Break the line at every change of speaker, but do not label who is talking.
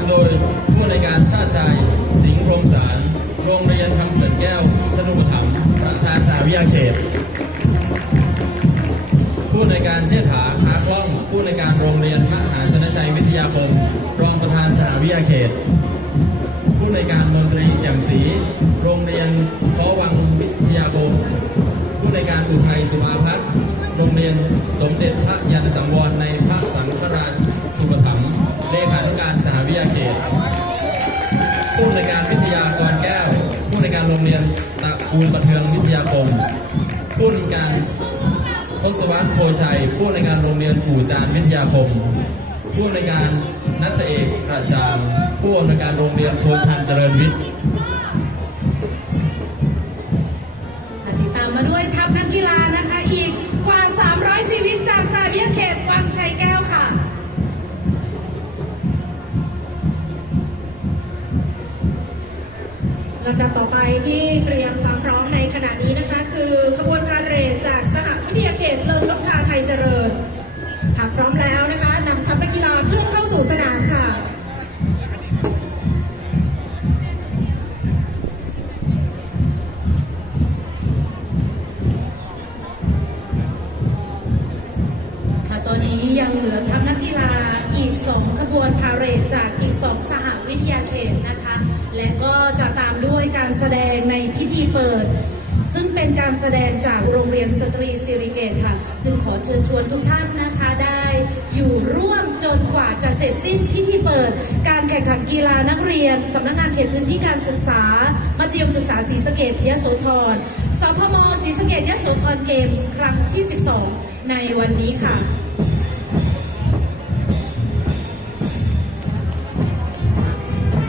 ำโดยผู้ในการชาติชาย สิงห์รงสารโรงเรียนคำเขื่อนแก้ว สนุปถัมประธานสาวิยาเขต ผู้ในการเชษฐาค้ากล้อง ผู้ในการโรงเรียนมหาชนชัยวิทยาคม รองประธานสาวิยาเขต ผู้ในการมนตรีแจ่มสีโรงเรียนขอวังวิทยาคม ผู้ในการอุทัยสุภาพัฒน์โรงเรียนสมเด็จพระยาณสังวรใน รโรงเรียนตระกูลประเทืองวิทยาคม ผู้ในวยการทศวรรษโพชัย ผู้ในวยการโรงเรียนกู่จานวิทยาคม ผู้ในวยการนัทเอกประจางผู้อำนวยการโรงเรียนโพนทันเจริญวิทย์
ลำดับต่อไปที่เตรียมความพร้อมในขณะนี้นะคะ คือขบวนพาเหรดจากสหวิทยาเขตเลินลบทาไทยเจริญ หากพร้อมแล้วนะคะนำทัพนักกีฬาเคลื่อนเข้าสู่สนามค่ะ
ค่ะตอนนี้ยังเหลือทัพนักกีฬาอีก 2 ขบวนพาเหรดจากอีก 2 สหวิทยาเขตนะคะ การแสดงในพิธีเปิด ซึ่งเป็นการแสดงจากโรงเรียนสตรีสิริเกตค่ะ จึงขอเชิญชวนทุกท่านนะคะได้อยู่ร่วมจนกว่าจะเสร็จสิ้นพิธีเปิด การแข่งขันกีฬานักเรียนสำนักงานเขตพื้นที่การศึกษา มัธยมศึกษาศรีสะเกดยโสธรสพมศรีสะเกดยโสธรเกมส์ครั้งที่ 12 ในวันนี้ค่ะ